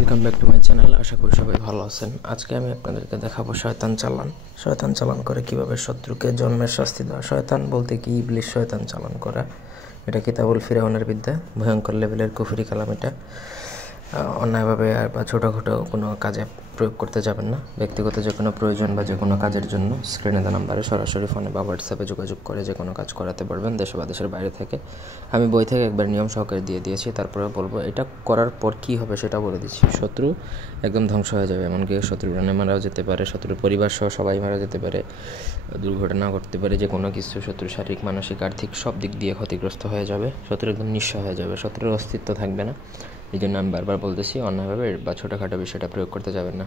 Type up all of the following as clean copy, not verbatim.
Welcome back to my channel. আশা করি সবাই ভালো আছেন। আজকে আমি আপনাদেরকে দেখাবো শয়তান চালান। শয়তান চালান করে কিভাবে শত্রুকে জন্মের শাস্তি দেওয়া। শয়তান বলতে কি ইবলিশ, শয়তান চালান করা। এটা কিতাবুল ফিরআউনের বিদ্যা, ভয়ঙ্কর লেভেলের কুফরি কালাম। এটা অন্যায়ভাবে বা ছোটোখাটো কোনো কাজে প্রয়োগ করতে যাবেন না। ব্যক্তিগত যে কোনো প্রয়োজন বা যে কোনো কাজের জন্য স্ক্রিনে দেওয়া নাম্বারে সরাসরি ফোনে বা হোয়াটসঅ্যাপে যোগাযোগ করে যে কোনো কাজ করাতে পারবেন, দেশে বা দেশের বাইরে থেকে। আমি বই থেকে একবার নিয়ম সহকারে দিয়ে দিয়েছি, তারপরে বলবো এটা করার পর কী হবে সেটা বলে দিচ্ছি। শত্রু একদম ধ্বংস হয়ে যাবে, এমনকি শত্রু রানে মারাও যেতে পারে, শত্রুর পরিবার সহ সবাই মারা যেতে পারে, দুর্ঘটনা ঘটতে পারে, যে কোনো কিছু। শত্রুর শারীরিক, মানসিক, আর্থিক সব দিক দিয়ে ক্ষতিগ্রস্ত হয়ে যাবে। শত্রু একদম নিঃস্ব হয়ে যাবে, শত্রুর অস্তিত্ব থাকবে না। এই জন্য আমি বারবার বলতেছি অন্যায়ভাবে বা ছোটোখাটো বিষয়টা প্রয়োগ করতে যাবেন না,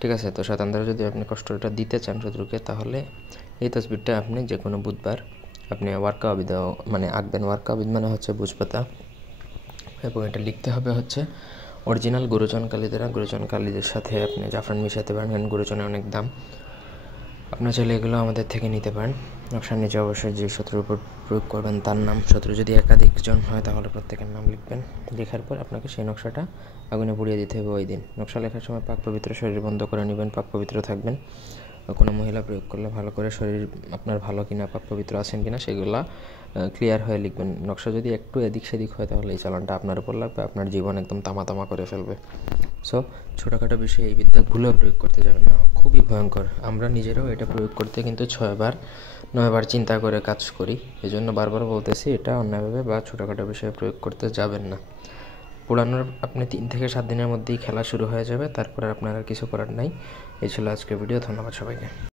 ঠিক আছে? তো শয়তান দ্বারা যদি আপনি কষ্টটা দিতে চান শত্রুকে, তাহলে এই তসবিরটা আপনি যে কোনো বুধবার আপনি ওয়ার্কা আবিদ আঁকবেন। ওয়ার্কা আবিদ মানে হচ্ছে বুঝপাতা, এবং এটা লিখতে হবে হচ্ছে অরিজিনাল গুরুজন কালি দ্বারা। গুরুজন কালিদের সাথে আপনি জাফরান মিশাতে পারেন, গুরুজনের অনেক দাম। আপনার চাইলে এগুলো আমাদের থেকে নিতে পারেন। নকশার নিচে অবশ্যই যে শত্রুর উপর প্রয়োগ করবেন তার নাম। শত্রু যদি একাধিকজন হয় তাহলে প্রত্যেকের নাম লিখবেন। লেখার পর আপনাকে সেই নকশাটা আগুনে পুড়িয়ে দিতে হবে ওই দিন। নকশা লেখার সময় পাক পবিত্র শরীর বন্ধ করে নেবেন, পাক পবিত্র থাকবেন। কোনো মহিলা প্রয়োগ করলে ভালো করে শরীর আপনার ভালো কিনা, পাক পবিত্র আছেন কিনা সেগুলো ক্লিয়ার হয়ে লিখবেন। নকশা যদি একটু এদিক সেদিক হয় তাহলে এই চালানটা আপনার উপর লাগবে, আপনার জীবন একদম তামা করে ফেলবে। সো ছোটোখাটো বিষয়ে এই বিদ্যা ভুলেও প্রয়োগ করতে যাবেন না, খুবই ভয়ঙ্কর। আমরা নিজেরাও এটা প্রয়োগ করতে কিন্তু 6বার 9বার চিন্তা করে কাজ করি। এই জন্য বারবার বলতেছি এটা অন্যায়ভাবে বা ছোটোখাটো বিষয়ে প্রয়োগ করতে যাবেন না। পোড়ানোর আপনি 3 থেকে 7 দিনের মধ্যেই খেলা শুরু হয়ে যাবে, তারপরে আপনার আর কিছু করার নাই। এই ছিল আজকের ভিডিও। ধন্যবাদ সবাইকে।